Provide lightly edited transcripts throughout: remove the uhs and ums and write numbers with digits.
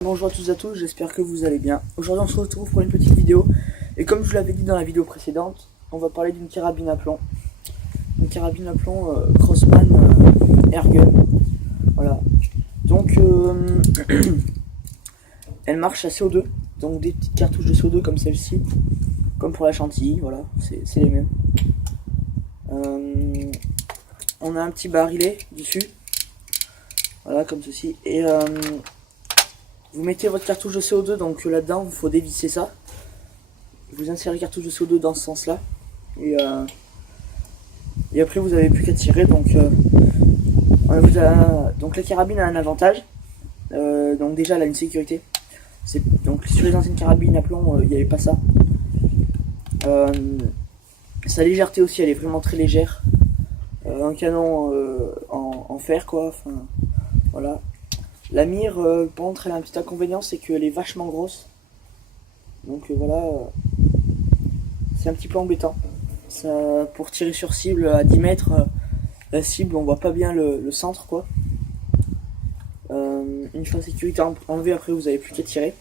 Bonjour à tous et à tous, j'espère que vous allez bien. Aujourd'hui on se retrouve pour une petite vidéo. Et comme je vous l'avais dit dans la vidéo précédente, on va parler d'une carabine à plomb. Une carabine à plomb Crossman Airgun. Voilà. Donc elle marche à CO2. Donc des petites cartouches de CO2 comme celle-ci. Comme pour la chantilly, voilà, c'est les mêmes. On a un petit barillet dessus. Voilà, comme ceci. Et vous mettez votre cartouche de CO2, donc là-dedans, il faut dévisser ça. Vous insérez la cartouche de CO2 dans ce sens-là. Et après, vous n'avez plus qu'à tirer. Donc la carabine a un avantage. Donc déjà, elle a une sécurité. Donc sur les anciennes carabines à plomb, il n'y avait pas ça. Sa légèreté aussi, elle est vraiment très légère. Un canon en fer, quoi. Enfin, voilà. La mire, par contre, elle a un petit inconvénient, c'est qu'elle est vachement grosse. Donc voilà, c'est un petit peu embêtant. Ça, pour tirer sur cible à 10 mètres, la cible, on voit pas bien le centre, quoi. Une fois la sécurité enlevée, après, vous avez plus qu'à tirer.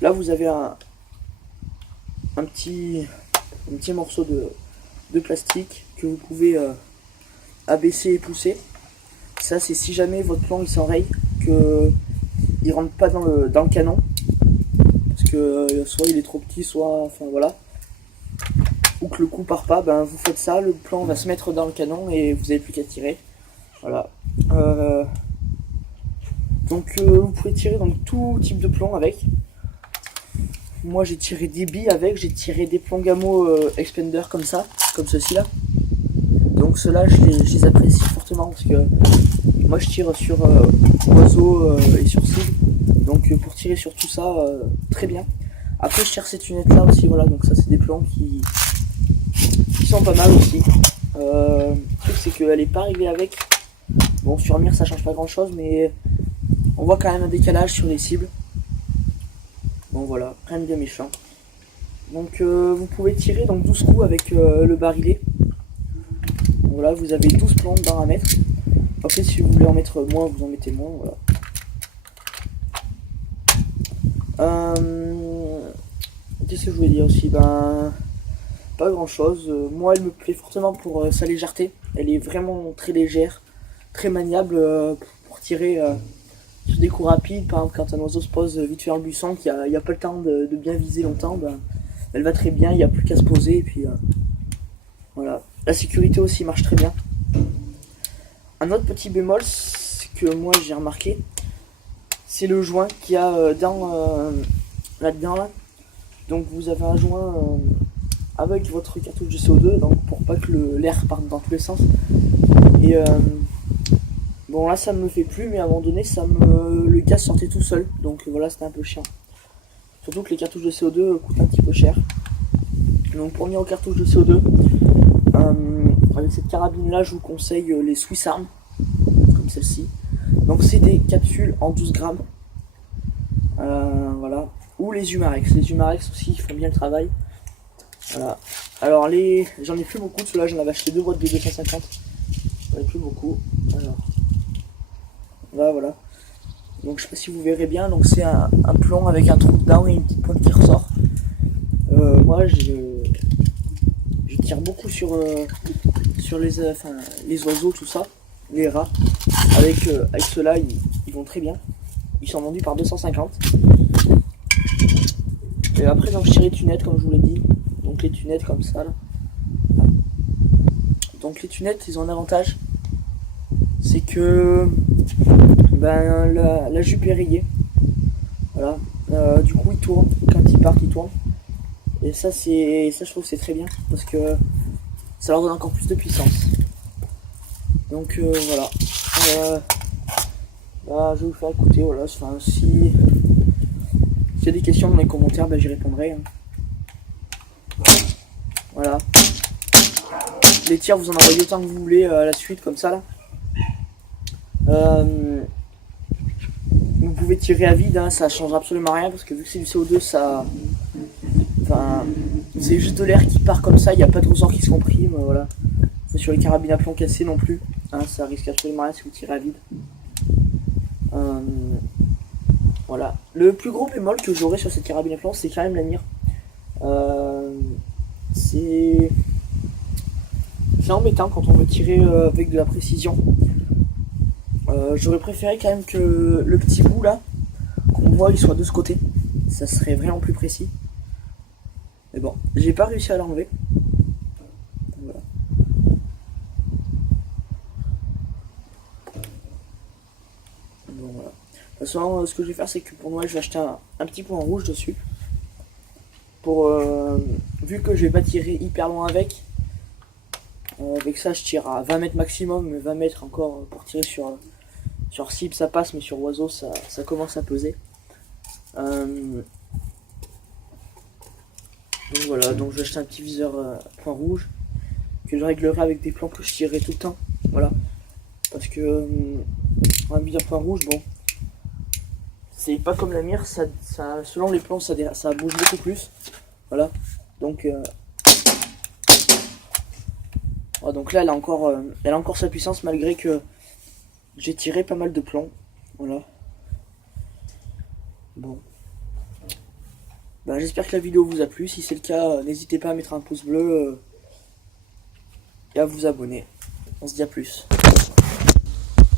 Là, vous avez un petit morceau de plastique que vous pouvez abaisser et pousser. Ça, c'est si jamais votre plomb il s'enraye, que il rentre pas dans le canon, parce que soit il est trop petit, soit enfin voilà, ou que le coup part pas, ben vous faites ça, le plomb va se mettre dans le canon et vous n'avez plus qu'à tirer. Voilà. Donc vous pouvez tirer donc tout type de plomb avec. Moi j'ai tiré des billes avec, j'ai tiré des plombs Gamo expander comme ça, comme ceci là. Donc ceux-là je les apprécie fortement parce que moi je tire sur oiseaux et sur cible. Donc pour tirer sur tout ça, très bien. Après je tire ces tunettes là aussi, voilà, donc ça c'est des plombs qui sont pas mal aussi. Le truc c'est qu'elle est pas arrivée avec. Bon sur mire ça change pas grand chose, mais on voit quand même un décalage sur les cibles. Bon voilà, rien de bien méchant. Donc vous pouvez tirer donc 12 coups avec le barillet. Voilà, vous avez 12 plombs dedans à mettre. Après si vous voulez en mettre moins, vous en mettez moins, voilà. Qu'est-ce que je voulais dire aussi? Ben, pas grand chose. Moi, elle me plaît fortement pour sa légèreté. Elle est vraiment très légère, très maniable pour tirer sur des coups rapides. Par exemple, quand un oiseau se pose vite fait dans le buisson, qu'il n'y a pas le temps de bien viser longtemps, ben, elle va très bien. Il n'y a plus qu'à se poser. Et puis voilà. La sécurité aussi marche très bien. Un autre petit bémol que moi j'ai remarqué, c'est le joint qu'il y a là-dedans là. Donc vous avez un joint avec votre cartouche de CO2, donc pour pas que l'air parte dans tous les sens. Et bon là ça me fait plus, mais à un moment donné le gaz sortait tout seul, donc voilà, c'était un peu chiant. Surtout que les cartouches de CO2 coûtent un petit peu cher. Donc pour venir aux cartouches de CO2, avec cette carabine là je vous conseille les Swiss Arm, comme celle-ci. Donc c'est des capsules en 12 grammes. Voilà. Ou les Umarex. Les Umarex aussi font bien le travail. Voilà. Alors j'en ai plus beaucoup de ceux-là, j'en avais acheté 2 boîtes de 250. J'en ai plus beaucoup. Alors. Là voilà. Donc je sais pas si vous verrez bien. Donc c'est un plomb avec un trou dedans et une petite pointe qui ressort. Moi je tire beaucoup sur les oiseaux, tout ça, les rats. Avec ceux-là, ils vont très bien. Ils sont vendus par 250. Et après, donc, je tire les tunettes, comme je vous l'ai dit. Donc, les tunettes comme ça, là. Donc, les tunettes, ils ont un avantage. C'est que ben, la jupe est rayée. Voilà. Du coup, ils tournent. Quand ils partent, ils tournent. Et ça, je trouve que c'est très bien. Parce que ça leur donne encore plus de puissance. Donc, voilà. Là, je vais vous faire écouter. Voilà. Enfin, s'il y a des questions dans les commentaires, ben, j'y répondrai. Voilà. Les tirs, vous en envoyez autant que vous voulez à la suite, comme ça là. Vous pouvez tirer à vide, hein, ça changera absolument rien parce que vu que c'est du CO2, ça. Enfin. C'est juste de l'air qui part comme ça, il n'y a pas de ressort qui se comprime, voilà. C'est sur les carabines à plomb cassés non plus, hein, ça risque absolument rien si vous tirez à vide. Voilà. Le plus gros bémol que j'aurais sur cette carabine à plomb, c'est quand même la mire. C'est embêtant quand on veut tirer avec de la précision. J'aurais préféré quand même que le petit bout là, qu'on voit, il soit de ce côté. Ça serait vraiment plus précis. Mais bon, j'ai pas réussi à l'enlever. Voilà. Bon, voilà. De toute façon, ce que je vais faire, c'est que pour Noël, je vais acheter un petit point rouge dessus. Pour, vu que je vais pas tirer hyper loin avec ça, je tire à 20 mètres maximum, mais 20 mètres encore pour tirer sur cible, ça passe, mais sur oiseau, ça commence à peser. Donc voilà, donc je vais acheter un petit viseur point rouge que je réglerai avec des plans que je tirerai tout le temps. Voilà, parce que un viseur point rouge, bon, c'est pas comme la mire, ça selon les plans, ça bouge beaucoup plus. Voilà, donc donc là, elle a encore sa puissance malgré que j'ai tiré pas mal de plomb. Voilà. Bon. J'espère que la vidéo vous a plu. Si c'est le cas, n'hésitez pas à mettre un pouce bleu et à vous abonner. On se dit à plus.